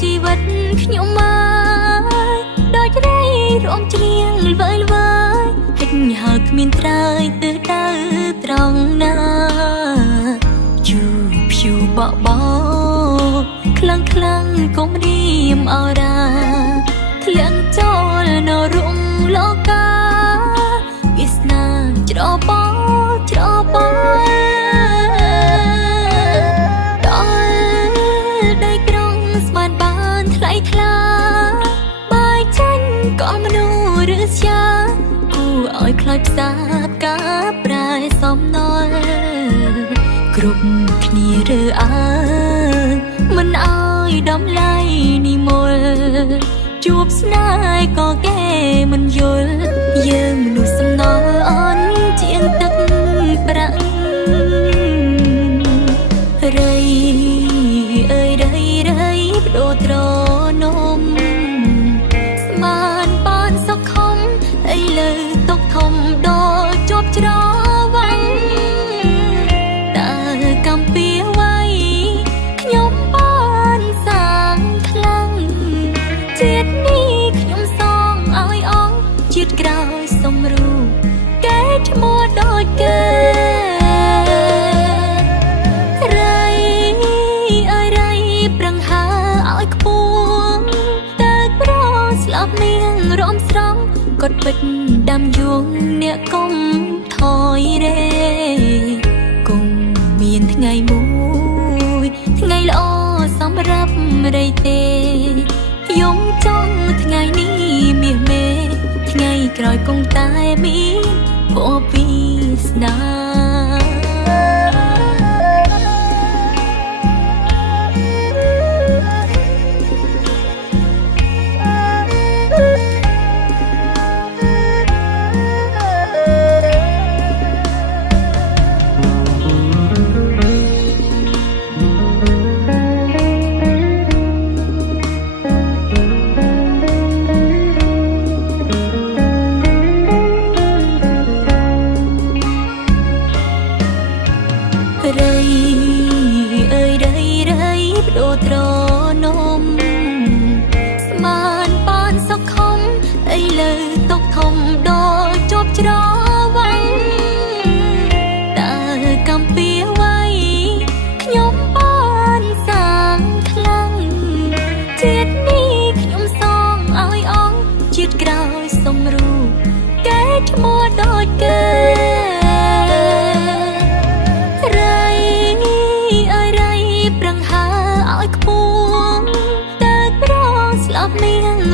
ជីវិតខ្ញុំមកដូចរីរំច្រៀងល្វើយល្វើយហិចហើគ្មានត្រើយទិសដៅត្រង់ណាជូភូបបោខ្លាំងខ្លាំងកុំរៀមអរាធ្លាក់ចូលនៅរុងលោកាវាសនាច្របល់ច្របល់ថ្លាបាយចាញ់ក៏មនុស្សឬស្យាគួរឲ្យខ្លោចផ្សាបការប្រែសំណល់គ្រប់គ្នារើអើមិនឲ្យដំឡៃនិមលជួបស្នេហ៍ក៏គេមិនយល់យើងមនុស្សសំណល់អន់ជាងទឹកប្រាក់រីអើយរីរីបដូរត្រនំស្មានបានសុខខំអីលើទុកធំដល់ជាប់ច្រវាំងតើកំពីໄວខ្ញុំបានសាងខ្លាំងជាតិនេះខ្ញុំសងឲ្យអងជាតិក្រោយសំរូបគេឈ្មោះដូចគេរំស្រង់គាត់បិទដាំយងអ្នកកុំថយរេគង់មានថ្ងៃមួយថ្ងៃល្អសម្រាប់រីទេយំចង់ថ្ងៃនេះមាសមេថ្ងៃក្រោយគង់តែមានពណ៌ពីស្នារីអើយរីរីបដូរត្រនំស្មានបានសុខខំអីលើទុកធំដល់ជាប់ច្រវាំងតើកំពីໄວខ្ញុំបានសាងខ្លាំងជាតិនេះខ្ញុំសងឲ្យអងជាតិក្រោយសំរូបគេឈ្មោះដូចគេ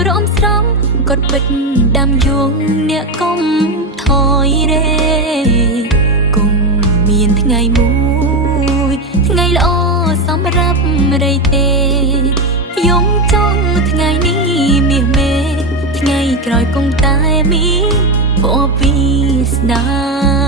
រំស្រង់គាត់បិទដាំយងអ្នកកុំថយរេគង់មានថ្ងៃមួយថ្ងៃល្អសម្រាប់រីទេយំចង់ថ្ងៃនេះមាសមេថ្ងៃក្រោយគង់តែមានពណ៌ពីស្នា